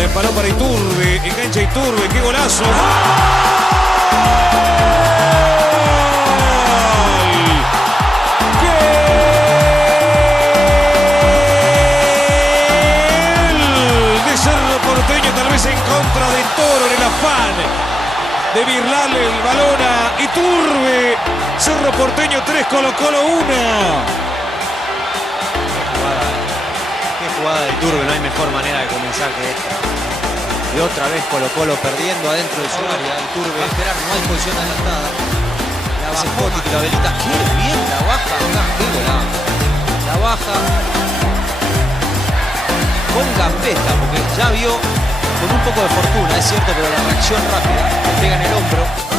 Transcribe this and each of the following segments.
La emparó para Iturbe, engancha Iturbe, qué golazo. ¡Gol! De Cerro Porteño, tal vez en contra de Toro en el afán de birlarle el balón a Iturbe. Cerro Porteño 3, Colo-Colo 1. Qué jugada de Iturbe, no hay mejor manera de comenzar que esta. Y otra vez Colo-Colo perdiendo adentro de su área. Iturbe va a esperar, no hay posición adelantada. La bajó Tito la velita. Qué bien la baja acá, qué golazo. La baja con gambeta, porque ya vio con un poco de fortuna, es cierto, pero la reacción rápida le pega en el hombro.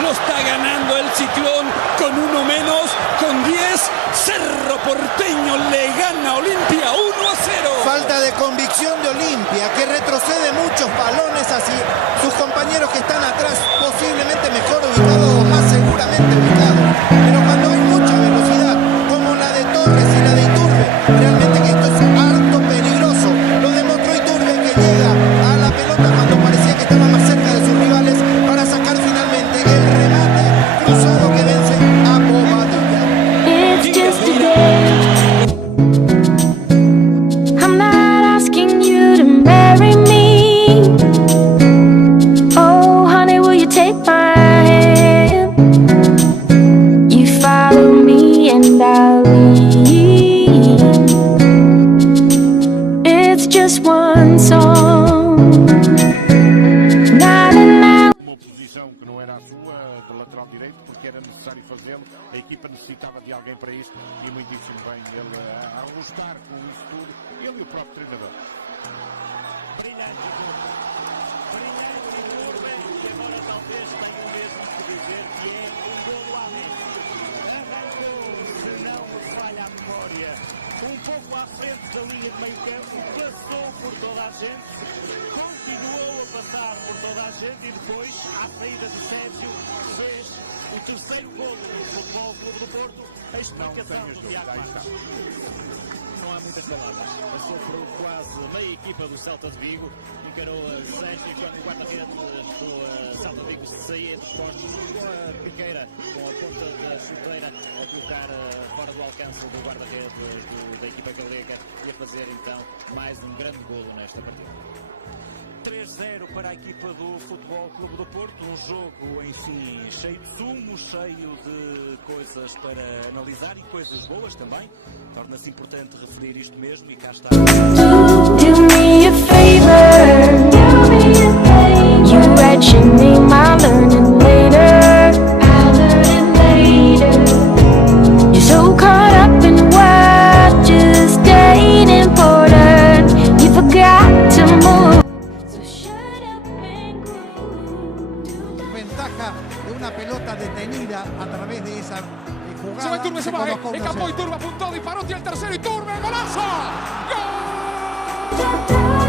Lo está ganando el Ciclón con uno menos, con 10. Cerro Porteño le gana a Olimpia 1-0. Falta de convicción de Olimpia, que retrocede muchos balones hacia sus compañeros que están atrás, posiblemente mejor ubicados o más seguramente ubicados. Pero cuando hay mucha velocidad, como la de Torres y la de Iturbe, realmente que esto es harto peligroso. Lo demostró Iturbe, que llega a la pelota cuando parecía que estaba más cerca de sus rivales para sacar finalmente el remate cruzado que vence a Bobadilla. I'm not asking you to marry me. Oh, honey, will you take my hand? You follow me and I'll lead. It's just one song. Uma posição que não era a sua, de lateral direito, porque era necessário fazê-lo. A equipa necessitava de alguém para isso e muitíssimo bem ele a arrostar com isso tudo. Ele e o próprio treinador. Brilhante, e agora talvez tenha mesmo que dizer que é um golo à Messi. Arrancou, se não me falha a memória, um pouco à frente da linha de meio campo, passou por toda a gente, continuou a passar por toda a gente e depois, à saída de Sérgio, fez o terceiro golo do Futebol Clube do Porto, a explicação do Tiago Marques. Não há muitas palavras. Sofreu quase meia equipa do Celta de Vigo, encarou a sexta quando o guarda-redes do Celta de Vigo saía dos postos com a carqueira, com a ponta da chuteira a colocar fora do alcance do guarda-redes da equipa galega e a fazer então mais um grande golo nesta partida. 3-0 para a equipa do Futebol Clube do Porto, um jogo em si cheio de sumo, cheio de coisas para analisar e coisas boas também. Torna-se importante referir isto mesmo e cá está. Do me a favor. You read your name, I'll learn it later. You're so caught up in what just ain't important. You forgot to move. Ventaja de una pelota detenida a través de esa jugada. Se va Iturbe, se va, escapó Iturbe, apuntó, disparó, y el tercero Iturbe, ¡golazo! ¡Gol!